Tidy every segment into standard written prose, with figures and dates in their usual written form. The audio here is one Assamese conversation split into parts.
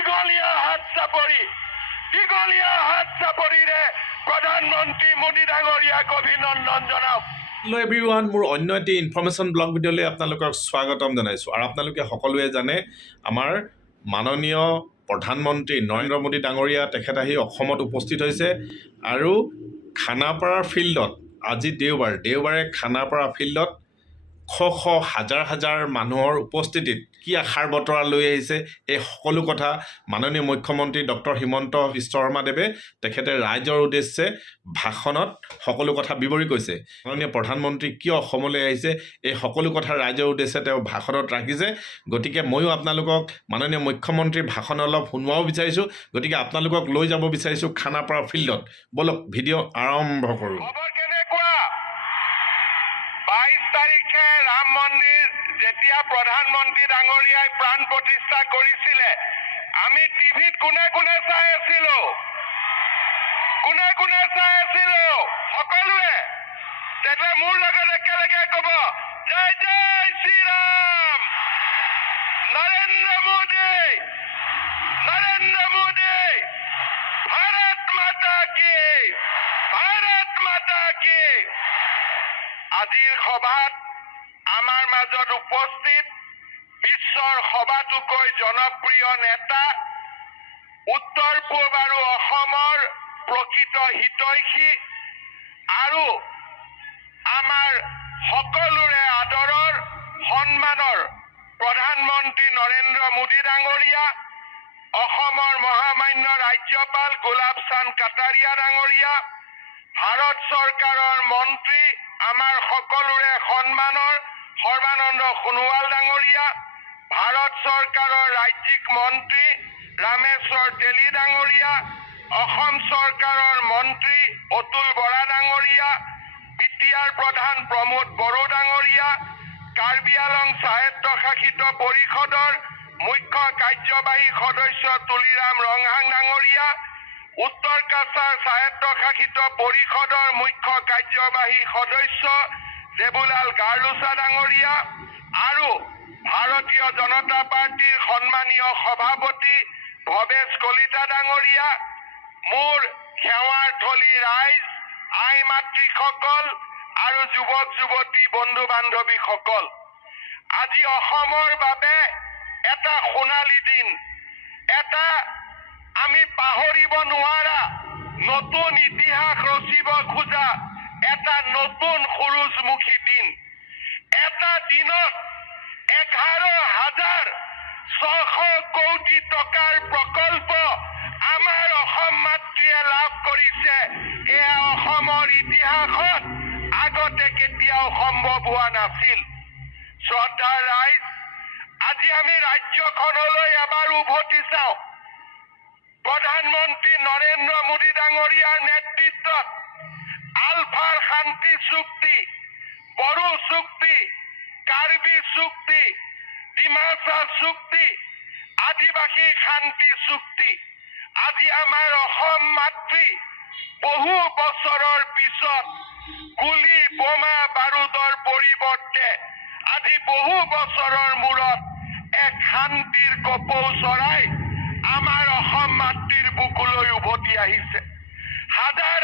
দীঘলীয়া হাত চাপৰিৰে প্ৰধানমন্ত্ৰী মোদী ডাঙৰীয়াক অভিনন্দন জনাওক। হেল্ল' এভৰিৱান, মোৰ অন্য এটি ইনফৰ্মেশ্যন ব্লগ ভিডিঅ'লৈ আপোনালোকক স্বাগতম জনাইছোঁ। আৰু আপোনালোকে সকলোৱে জানে আমাৰ মাননীয় প্ৰধানমন্ত্ৰী নৰেন্দ্ৰ মোদী ডাঙৰীয়া তেখেত আহি অসমত উপস্থিত হৈছে। আৰু খানাপাৰা ফিল্ডত আজি দেওবাৰে খানাপাৰা ফিল্ডত শ হাজাৰ মানুহৰ উপস্থিতিত কি আশাৰ বতৰা লৈ আহিছে, এই সকলো কথা মাননীয় মুখ্যমন্ত্ৰী ডক্টৰ হিমন্ত বিশ্ব শৰ্মাদেৱে তেখেতে ৰাইজৰ উদ্দেশ্যে ভাষণত সকলো কথা বিৱৰি কৈছে। মাননীয় প্ৰধানমন্ত্ৰী কিয় অসমলৈ আহিছে, এই সকলো কথা ৰাইজৰ উদ্দেশ্যে তেওঁ ভাষণত ৰাখিছে। গতিকে ময়ো আপোনালোকক মাননীয় মুখ্যমন্ত্ৰীৰ ভাষণ অলপ শুনোৱাব বিচাৰিছোঁ। গতিকে আপোনালোকক লৈ যাব বিচাৰিছোঁ খানাপাৰা ফিল্ডত। বলক ভিডিঅ' আৰম্ভ কৰোঁ। 22 তাৰিখে ৰাম মন্দিৰ যেতিয়া প্ৰধানমন্ত্ৰী ডাঙৰীয়াই প্ৰাণ প্ৰতিষ্ঠা কৰিছিলে, আমি টিভিত কোনে চাই আছিলো? সকলোৱে। তেতিয়া মোৰ লগত একেলগে ক'ব, জয় জয় শ্ৰীৰাম, নৰেন্দ্ৰ মোদী, ভাৰত মাতা কি। আজিৰ সভাত আমাৰ মাজত উপস্থিত বিশ্বৰ সবাতোকৈ জনপ্ৰিয় নেতা, উত্তৰ পূব আৰু অসমৰ প্ৰকৃত হিতৈষী আৰু আমাৰ সকলোৰে আদৰৰ সন্মানৰ প্ৰধানমন্ত্ৰী নৰেন্দ্ৰ মোদী ডাঙৰীয়া, অসমৰ মহামান্য ৰাজ্যপাল গোলাব চান্দ কাটাৰিয়া ডাঙৰীয়া, ভাৰত চৰকাৰৰ মন্ত্ৰী আমাৰ সকলোৰে সন্মানৰ সৰ্বানন্দ সোণোৱাল ডাঙৰীয়া, ভাৰত চৰকাৰৰ ৰাজ্যিক মন্ত্ৰী ৰামেশ্বৰ তেলী ডাঙৰীয়া, অসম চৰকাৰৰ মন্ত্ৰী অতুল বৰা ডাঙৰীয়া, বিটিআৰ প্ৰধান প্ৰমোদ বড়ো ডাঙৰীয়া, কাৰ্বি আলং স্বায়ত্তশাসিত পৰিষদৰ মুখ্য কাৰ্যবাহী সদস্য তুলিৰাম ৰংহাং ডাঙৰীয়া, উত্তৰ কাছাৰ স্বায়ত্তশাসিত পৰিষদৰ মুখ্য কাৰ্যবাহী সদস্য দেবুলাল গাৰ্লুচা ডাঙৰীয়া আৰু ভাৰতীয় জনতা পাৰ্টীৰ সন্মানীয় সভাপতি ভৱেশ কলিতা ডাঙৰীয়া, মোৰ সেৱাৰ থলী ৰাইজ, আই মাতৃসকল আৰু যুৱক যুৱতী বন্ধু বান্ধৱীসকল, আজি অসমৰ বাবে এটা সোণালী দিন, এটা আমি পাহৰিব নোৱাৰা নতুন ইতিহাস ৰচিব খোজা এটা নতুন সুৰুজমুখী দিন। এটা দিনত 11,600 কোটি টকাৰ প্ৰকল্প আমাৰ অসম মাতৃয়ে লাভ কৰিছে। এয়া অসমৰ ইতিহাসত আগতে কেতিয়াও সম্ভৱ হোৱা নাছিল। শ্ৰদ্ধাৰ ৰাইজ, আজি আমি ৰাজ্যখনলৈ এবাৰ উভতি চাওঁ। প্ৰধানমন্ত্ৰী নৰেন্দ্ৰ মোদী ডাঙৰীয়াৰ নেতৃত্বত আলফাৰ শান্তি চুক্তি, বড়ো চুক্তি, কাৰ্বি চুক্তি, ডিমাচা চুক্তি, আদিবাসী শান্তি চুক্তি, আজি আমাৰ অসম মাতৃ বহু বছৰৰ পিছত গুলী বোমা বাৰুদৰ পৰিৱৰ্তে আজি বহু বছৰৰ মূৰত এক শান্তিৰ কপৌ চৰাই আমাৰ অসম মাতৃৰ বুকুলৈ উভতি আহিছে। হাজাৰ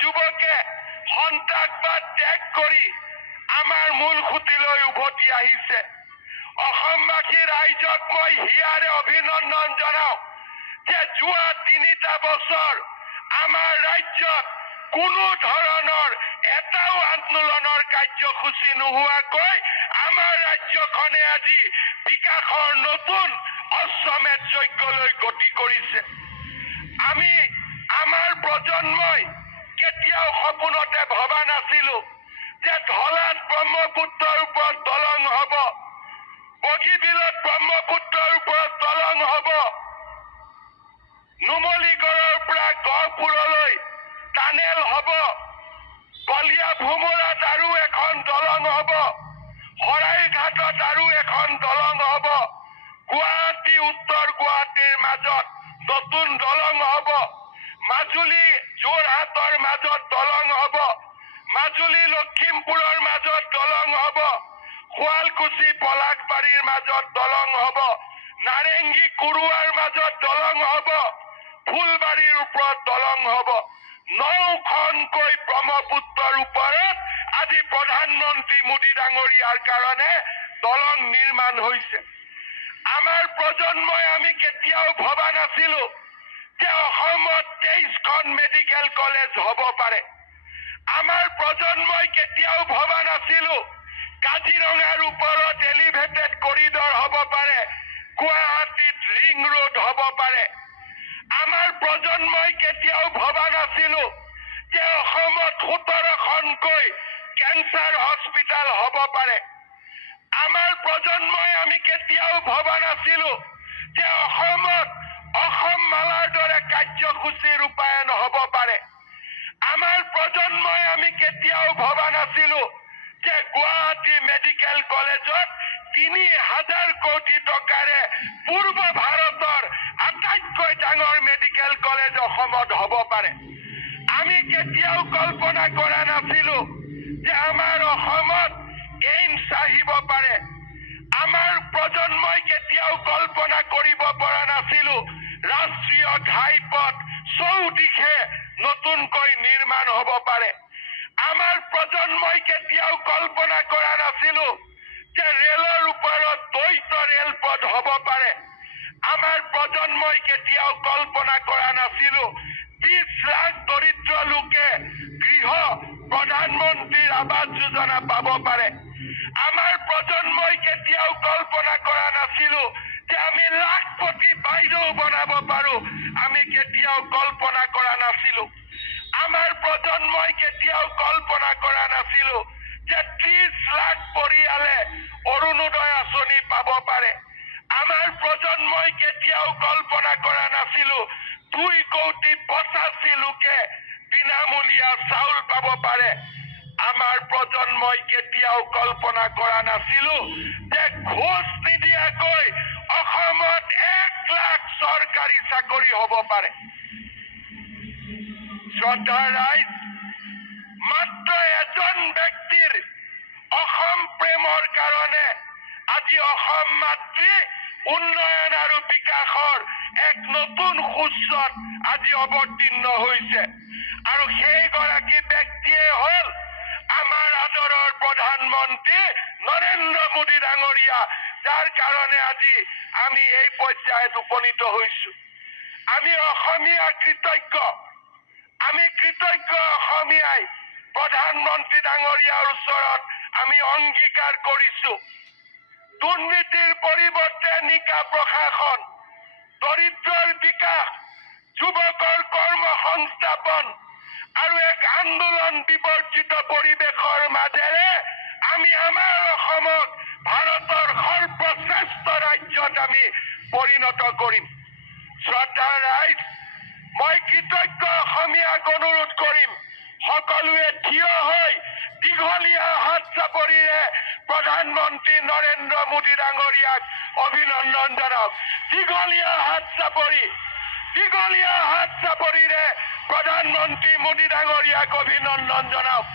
যুৱকে সন্ত্ৰাসবাদ ত্যাগ কৰি আমাৰ মূল খুঁটিলৈ উভতি আহিছে। অসমবাসী ৰাইজক মই হিয়াৰে অভিনন্দন জনাওঁ যে যোৱা 3টা বছৰ আমাৰ ৰাজ্যত কোনো ধৰণৰ এটাও আন্দোলনৰ কাৰ্যসূচী নোহোৱাকৈ আমাৰ ৰাজ্যখনে আজি বিকাশৰ নতুন অশ্বমেধ যজ্ঞলৈ গতি কৰিছে। আমি আমাৰ প্ৰজন্মই কেতিয়াও সপোনতে ভবা নাছিলো যে ধলাত ব্ৰহ্মপুত্ৰৰ ওপৰত দলং হব, বগীবিলত ব্ৰহ্মপুত্ৰৰ ওপৰত দলং হব, নুমলীগড়ৰ পৰা গহপুৰলৈ টানেল হব, কলীয়া ভোমোৰাত আৰু এখন দলং হব, শৰাইঘাটত আৰু এখন দলং হব, গুৱাহাটী উত্তৰ গুৱাহাটীৰ মাজত নতুন দলং হব, মাজুলী যোৰহাটৰ মাজত দলং হব, মাজুলী লখিমপুৰৰ মাজত দলং হব, শুৱালকুছি পলাশবাৰীৰ মাজত দলং হ'ব, নাৰেংগী কুৰুৱাৰ মাজত দলং হ'ব, ফুলবাৰীৰ ওপৰত দলং হ'ব। 9খনকৈ ব্ৰহ্মপুত্ৰৰ ওপৰত আজি প্ৰধানমন্ত্ৰী মোদী ডাঙৰীয়াৰ কাৰণে দলং নিৰ্মাণ হৈছে। আমাৰ প্ৰজন্মই আমি কেতিয়াও ভবা নাছিলো যে অসমত 23খন মেডিকেল কলেজ হ'ব পাৰে। আমাৰ প্ৰজন্মই কেতিয়াও ভবা নাছিলো কাজিৰঙাৰ ওপৰত এলিভেটেড কৰিডৰ হ'ব পাৰে, গুৱাহাটীত ৰিং ৰোড হ'ব পাৰে। আমাৰ প্ৰজন্মই কেতিয়াও ভবা নাছিলো যে অসমত 17খনকৈ কেঞ্চাৰ হস্পিটাল হ'ব পাৰে। আমাৰ প্ৰজন্মই আমি কেতিয়াও ভবা নাছিলো যে অসমত অসম মালাৰ দৰে কাৰ্যসূচী ৰূপায়ণ হ'ব পাৰে। আমাৰ প্ৰজন্মই আমি কেতিয়াও ভবা নাছিলো যে গুৱাহাটী মেডিকেল কলেজত 3000 কোটি টকাৰে পূৰ্ব ভাৰতৰ আটাইতকৈ ডাঙৰ মেডিকেল কলেজ অসমত হ'ব পাৰে। আমি কেতিয়াও কল্পনা কৰা নাছিলো যে আমাৰ অসমত এইমছ আহিব পাৰে। আমাৰ প্ৰজন্মই কেতিয়াও কল্পনা কৰিব পৰা নাছিলো ৰাষ্ট্ৰীয় ঘাইপথ চৌদিশে নতুনকৈ নিৰ্মাণ হ'ব পাৰে। আমাৰ প্ৰজন্মই কেতিয়াও কল্পনা কৰা নাছিলো যে ৰেলৰ ওপৰত দ্বৈত ৰেলপথ হ'ব পাৰে। আমাৰ প্ৰজন্মই কেতিয়াও কল্পনা কৰা নাছিলো 20 লাখ দৰিদ্ৰ লোকে গৃহ প্ৰধানমন্ত্ৰীৰ আৱাস যোজনা পাব পাৰে। আমাৰ প্ৰজন্মই কেতিয়াও কল্পনা কৰা নাছিলো যে আমি লাখপতি বাইদেউ বনাব পাৰো। আমি কেতিয়াও কল্পনা কৰা নাছিলো। আমাৰ প্ৰজন্মই কেতিয়াও কল্পনা কৰা নাছিলো যে 30 লাখ পৰিয়ালে অৰুণোদয় আঁচনি পাব পাৰে। আমাৰ প্ৰজন্মই কেতিয়াও কল্পনা কৰা নাছিলো 2,85,00,000 লোকে বিনামূলীয়া চাউল পাব পাৰে। আমাৰ প্ৰজন্মই কেতিয়াও কল্পনা কৰা নাছিলো যে ঘোষ নিদিয়াকৈ অসমত 1 লাখ চৰকাৰী চাকৰি হ'ব পাৰে। শ্ৰদ্ধাৰ ৰাইজ, মাত্ৰ এজন ব্যক্তিৰ অসম প্ৰেমৰ কাৰণে আজি অসম মাতৃ উন্নয়ন আৰু বিকাশৰ এক নতুন সূচত আজি অৱতীৰ্ণ হৈছে। আৰু সেইগৰাকী ব্যক্তিয়ে হ'ল আমাৰ আদৰৰ প্ৰধানমন্ত্ৰী নৰেন্দ্ৰ মোদী ডাঙৰীয়া, যাৰ কাৰণে আজি আমি এই পৰ্যায়ত উপনীত হৈছো। আমি অসমীয়া কৃতজ্ঞ। আমি কৃতজ্ঞ অসমীয়াই প্ৰধানমন্ত্ৰী ডাঙৰীয়াৰ ওচৰত আমি অংগীকাৰ কৰিছো দুৰ্নীতিৰ পৰিৱৰ্তে নিকা প্ৰশাসন, দৰিদ্ৰৰ বিকাশ, যুৱকৰ কৰ্ম সংস্থাপন আৰু এক আন্দোলন বিবৰ্জিত পৰিৱেশৰ মাজেৰে আমি আমাৰ অসমক ভাৰতৰ সৰ্বশ্ৰেষ্ঠ ৰাজ্যত আমি পৰিণত কৰিম। শ্ৰদ্ধাৰ ৰাইজ, মই কৃতজ্ঞ অসমীয়াক অনুৰোধ কৰিম সকলোৱে থিয় হৈ দীঘলীয়া হাত চাপৰিৰে প্ৰধানমন্ত্ৰী নৰেন্দ্ৰ মোদী ডাঙৰীয়াক অভিনন্দন জনাওক। দীঘলীয়া হাত চাপৰিৰে প্ৰধানমন্ত্ৰী মোদী ডাঙৰীয়াক অভিনন্দন জনাওক।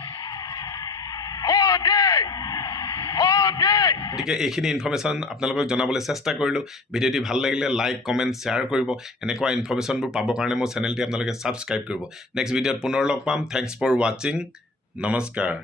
মোদী মোদী। গতিকে এইখিনি ইনফৰ্মেশ্যন আপোনালোকক জনাবলৈ চেষ্টা কৰিলোঁ। ভিডিঅ'টি ভাল লাগিলে লাইক, কমেণ্ট, শ্বেয়াৰ কৰিব। এনেকুৱা ইনফৰ্মেশ্যনবোৰ পাবৰ কাৰণে মোৰ চেনেলটি আপোনালোকে ছাবস্ক্ৰাইব কৰিব। নেক্সট ভিডিঅ'ত পুনৰ লগ পাম। থেংকছ ফৰ ৱাচিং। নমস্কাৰ।